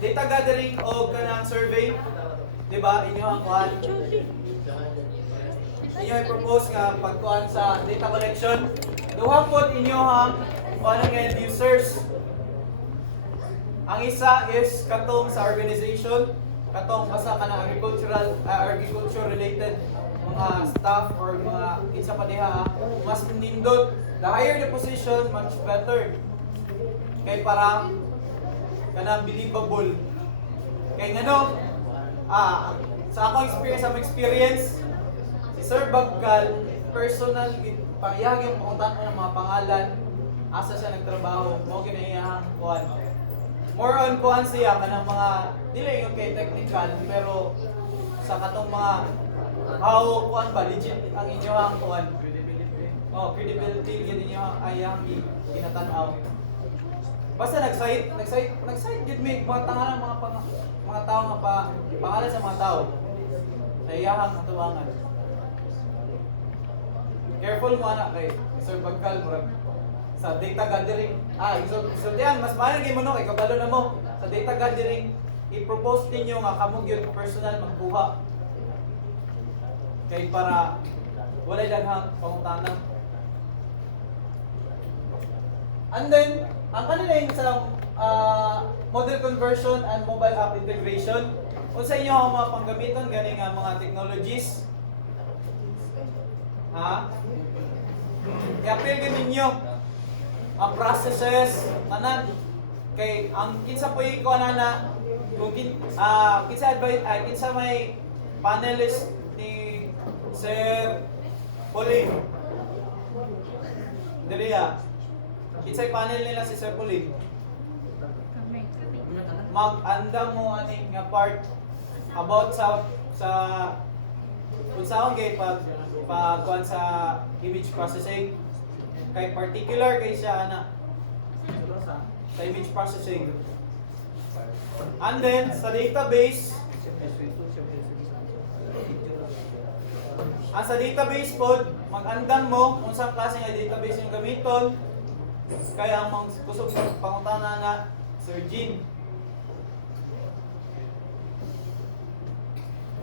data gathering o kanang survey, di ba? Inyo ang kuhan. Inyo i-propose nga pagkuhan sa data collection. Duha po inyo ang kuhan ng end users. Ang isa is katong sa organization, katong basta ka na agriculture related mga staff or mga isa pa diha, mas nindot. The higher the position, much better. Kay para kanang believable. Kay ngano, sa akong experience, si Sir Baggal, personal, pangiyag yung pakuntaan ng mga pangalan, asa siya nagtrabaho, mo ginayahang kuhan. More on kuhan siya kanang mga dili yung kay technical pero sa katong mga how kuhan ba legit ang inyong kuhan credibility gid inyo ayang kinatan-aw. Basta nag-site gid may mga tangalan mga tao nga pangalan sa mga tao. Sa iyahang atubangan. Careful mo anak kay Sir Bagkal murag sa data gathering. So diyan mas maayo gyud mo no kay kabalo na mo sa data gathering i-propose ninyo nga kamo gyud personal magkuha. Kay para walay daghang pangutana. And then ang kanila yung sa model conversion and mobile app integration. Kung sa inyo ang mga panggamiton gani nga mga technologies. I-appeal gid ninyo ang processes tanan kay ang kinsa po iko ana kung kinsa advice kinsa may panelist ni Sir Pauline Delia kinsa panel nila si Sir Pauline mag-anda mo aning nga part about sa kung saan kay pagkuhan sa image processing kay particular kay siya ana sa image processing. And then sa database sa database pod mag-andam mo kung saan klase nga database yung gamiton kaya ang kusog pangutana na Sir Jean.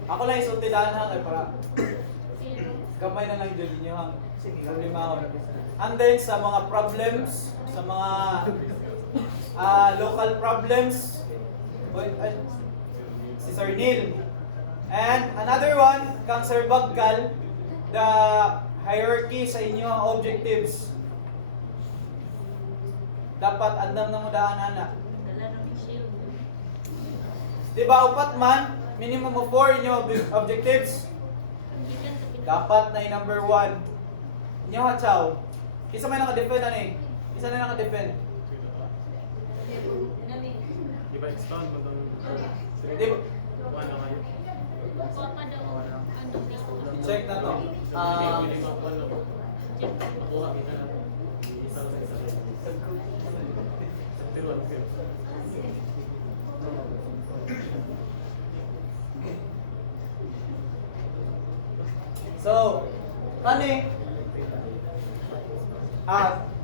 Ako lang isultidahan ha kay para kamay na lang dyan ninyo hang problemahon. And then sa mga problems, sa mga local problems, si Sir Neil. And another one, kang Sir Bagkal, the hierarchy sa inyo ang objectives. Dapat andam na mo daan ana. Diba upat man, minimum of 4 inyo objectives. Dapat na yung number 1. Inyo hatsaw. Isa may naka-defend ano eh. Isa na naka-defend. Di ba expound mo itong... Di ba? Ano kayo? Check na to. Nakuha kita na. Isa sa isa. Pero ano kayo? So, kani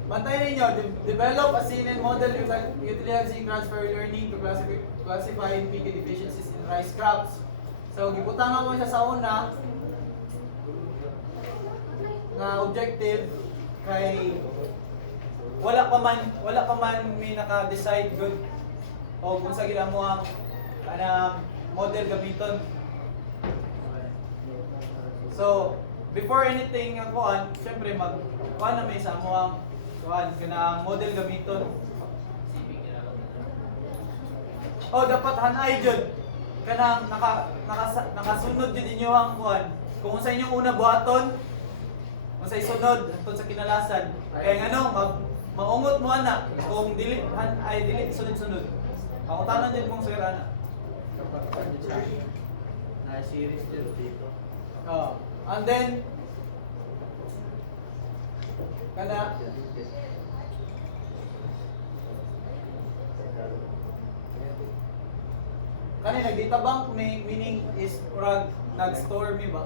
bantayan ninyo, develop a CNN model utilizing transfer learning to classify PK deficiencies in rice crops. So, gibutangan mo siya sa una na objective kay wala pa man may naka-decide good o kung sa gila mo ang model gamiton. So, before anything ang kuan, syempre kuan na may sa mo ang kuan kana model gamiton. Dapat hanay jud kanang nakasunod jud inyo ang kuan. Kung sa inyong una buhaton, kung sa isunod tungod sa kinalasan. Kaya ngano maungot mo ana kung dili sunod-sunod. Pangutanan din mong sir ana. Na series dito. And then kana nagdata bank may meaning is murag nag-store mi ba?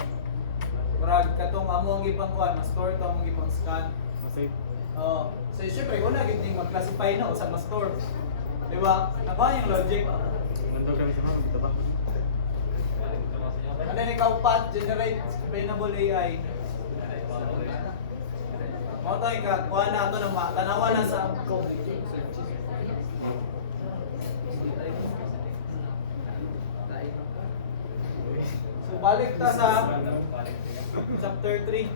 Murag katong amo ang ipangkuan, ma-store to among ipang scan. Masave. So syempre una gid ning mag-classify na usa ma-store. Di ba? Nakuha yung logic. Nandun kami sa mga tabak. And then ikaw pat, generate explainable AI. Mo to kuha na ato ng tanawa na sa So balik ta sa chapter 3.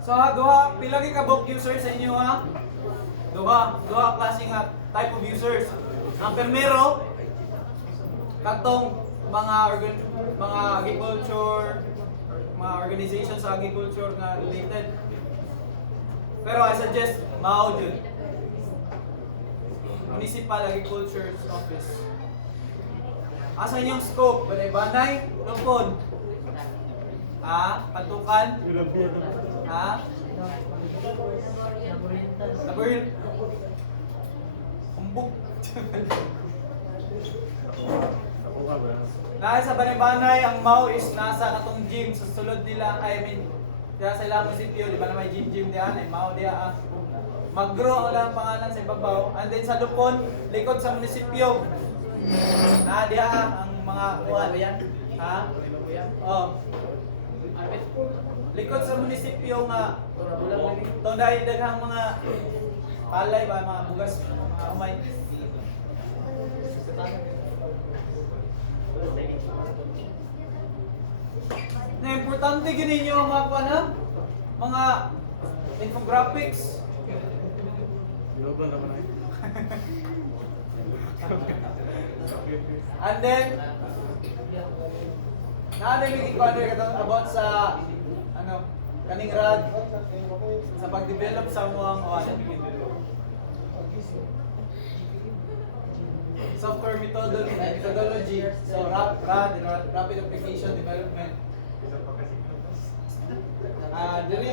So duha pila gi ka book users sa inyo ha? Duha klase nga type of users. Ang primero katong mga agriculture, mga organization sa agriculture nga related. Pero I suggest mao jud. Municipal Agriculture Office. Asa inyong scope? Banay, lupon. Patukan. Labyrinth. Humbog. Nakuha ba? Nasa sa Banay-Banay, ang MAU is nasa katong gym sa sulod nila, kaya sa ilang munisipyo, di ba na may gym diyan, ay MAU diya Magro ang lang pangalan sa ibabaw. And then sa Lupon, likod sa munisipyo. Diya ang mga kuwan. Ha? Oh. Likod sa munisipyo nga itong dahil daghang mga palay ba, mga bugas, mga umay. Na importante gini ninyo ang mga infographics. Global naman ay. And then naadamig i-convey about sa kaning rad sa pag-develop sa mga software methodology. So rapid application development. Dili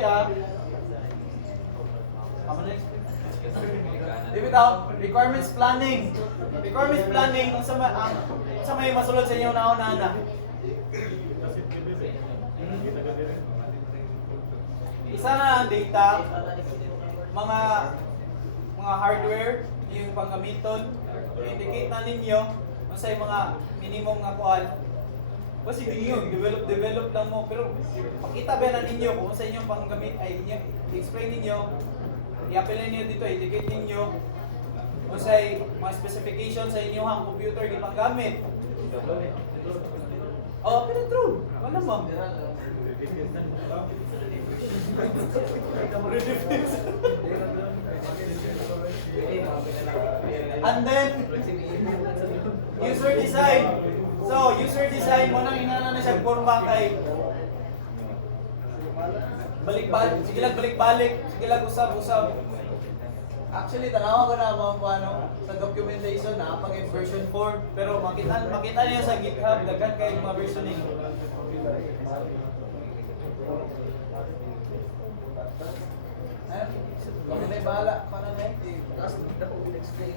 requirements planning. Requirements planning ang sa may masulod sa inyo nauna. Isa na ang data, mga hardware, yung panggamiton, indicate na ninyo kung sa mga minimum nga kuan. Kasi ninyo, develop lang mo, pero pakita ba na ninyo kung sa inyong panggamit ay i-explain ninyo, i-apply ninyo dito, indicate ninyo kung sa mga specification sa inyong ang computer di panggamit. Pero true, wala mo. And then user design. So user design mo nang inana na siya forma kay balik-balik, sige lang usab. Actually tanawa ko na paano sa documentation na pag version 4 pero makita niyo sa GitHub daghan kay mga versioning. Kami na bahala pa na tapos na po explain.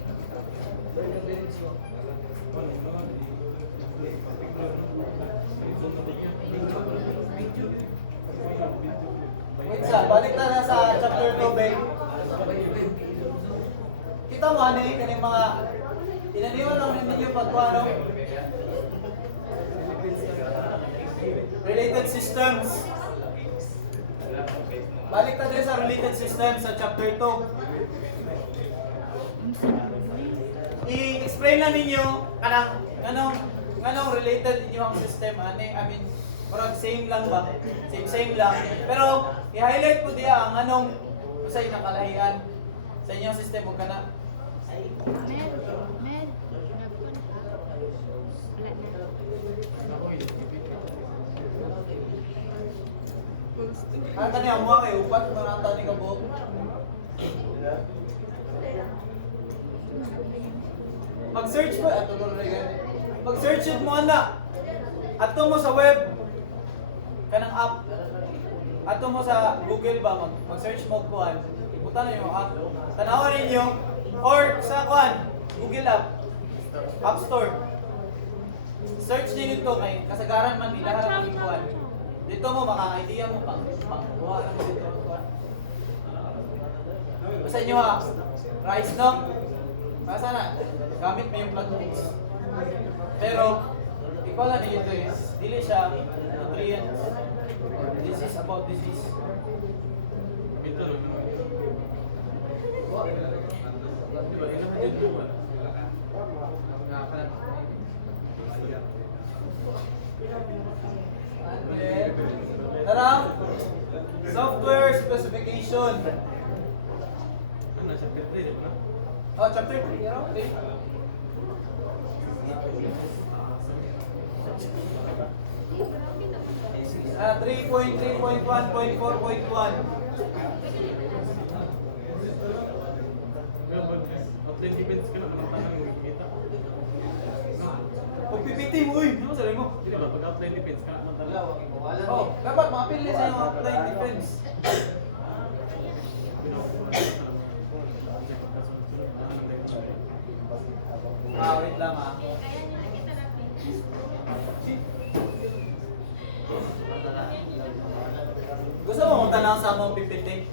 Wait balik na sa chapter 2, babe. Kita mo kaning mga inaniwan lang ninyo pagkuano related systems. Balik ta din sa related systems sa chapter 2. I-explain na ninyo anong related inyo ang system parang same lang ba? Same lang. Pero i-highlight ko diya ang anong usay nakalahian sa inyong system o kana. Ano tani amo kay upat mo na tani ka buok. Mag-search mo ato mo rin. Mag-search mo ana. Ato mo sa web kanang app. Ato mo sa Google ba mag-search mo kuan. Ibutan na yung app. Tanawan ninyo or sa kuan Google App Store. search din ito kay kasagaran man nila ang ikuan. Dito mo maka-idea mo pang kuha lang mo dito kuan. Sa inyo ha, rice no? Para sana gamit mo yung plant mix. Pero ikaw lang ito is dili siya nutrients. This is about disease. Ito lang naman. Di ba, ilan na dito ba? Tara! Software specification. Ano siya? Pwede, di ba? Oh, chapter 3, you know? Okay. Ah, 3.3.1.4.1. Pero pag outline events ka na, anong tanong mo ikikita? Pag PPT mo, uy! Ano sabi mo? Di ba, pag outline events ka na, anong tanong? Oh, dapat mapili sa yung outline defense. Ah, wait lang ah. Gusto mo mong tanong sa mga PPT?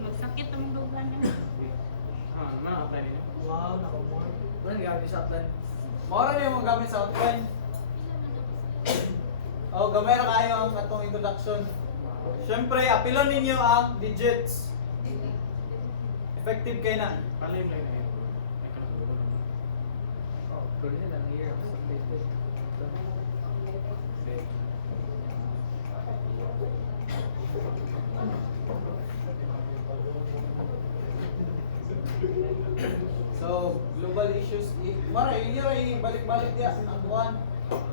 Magsakit ang dugan na. Ano outline niyo? Wow, nakuha. Wala gamit sa outline. Maura na yung mga gamit sa outline. Oh, gamay na kayo ang atong introduction. Siyempre, apilon ninyo ang digits. Effective kayo na. Palim lang na yun. So, global issues, mara, yun ay balik-balik niya ang buwan.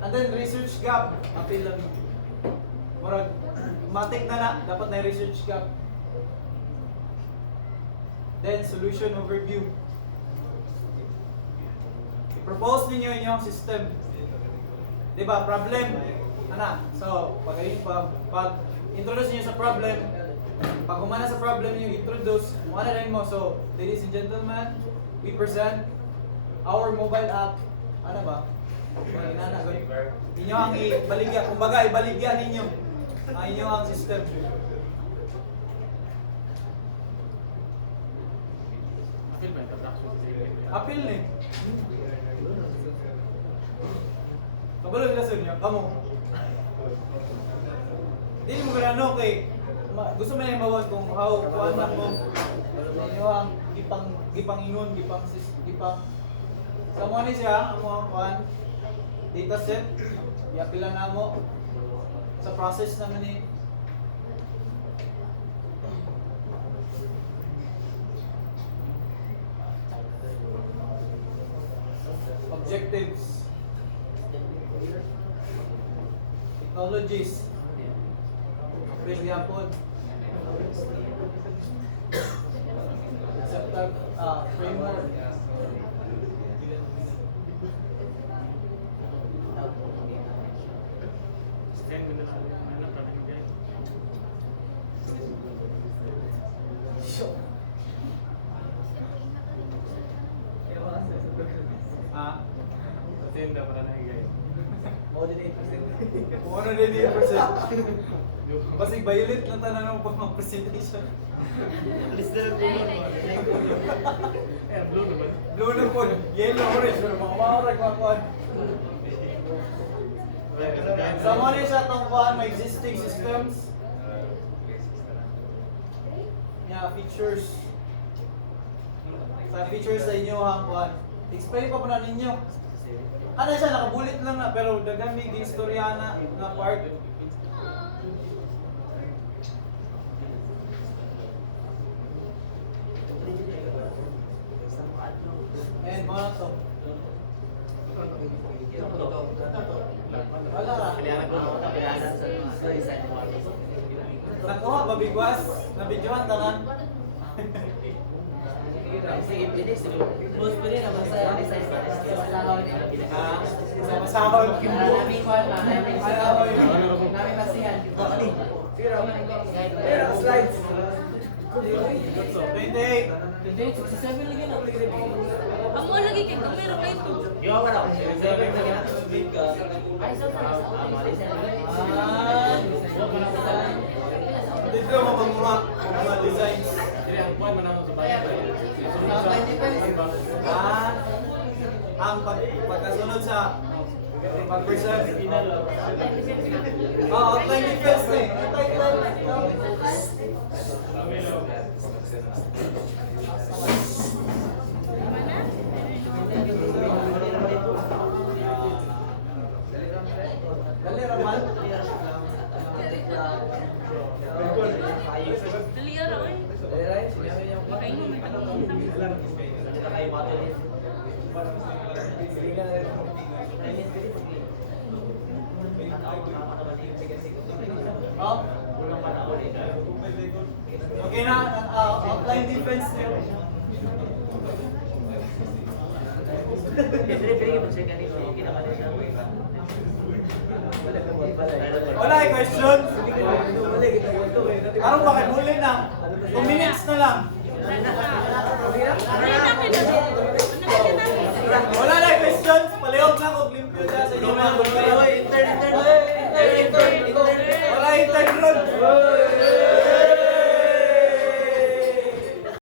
And then, research gap, apil lang. Mara, matik na, dapat na research gap. Then, solution overview. I-propose ninyo inyong system. Diba, problem. Ana, so, pag introduce niyo sa problem, pag humana sa problem niyo introduce, humana rin mo. So, ladies and gentlemen, we present our mobile app. Ano ba? Inyo ang ibaligya, kumbaga ibaligya ninyo ang inyo ang system. Apil ba yung introduction? Apil ni. Kabalo nila sa inyo, kamo. Hindi mo ganano kay gusto mo na yung bawas kung how kuan lang mo. Inyo ang gipang ingon, gipang sa mo ni siya mo kuan data set. Iapilan na mo sa process naman ni objectives, technologies, pwede yapon, acceptable framework, Stand mo na lang. Ano, tanong kayo? Stand mo na lang kayo. Kung ano din yung percent. Basig violet lang tanan ng pag-presentation. Eh, blue naman. Blue na po, yellow, orange, pero mga maurag mga kuhan. Sa mga rin siya itong kuhan, may existing systems. Yeah, features. Sa features sa inyo ha, kuhan. Explain pa po na ninyo. Ano siya, nakabulit lang na, pero dagamig istorya na part. And mga to. Wala ra. Nakuha, babigwas, nabidyohan tanan. Sama-sahod. Slides. 28. 67 lagi na. Amo lagi kay kamera kay to. Dito mo mga designs. Ang pagkasunod sa pag-preserve. Outline defense eh. Dali raman. Dali ara oy. Makaingon man ta. Oh. Okay na, outline defense niyo. Wala ay question? Karong bakit huli na? 2 minutes na lang. Dali na kay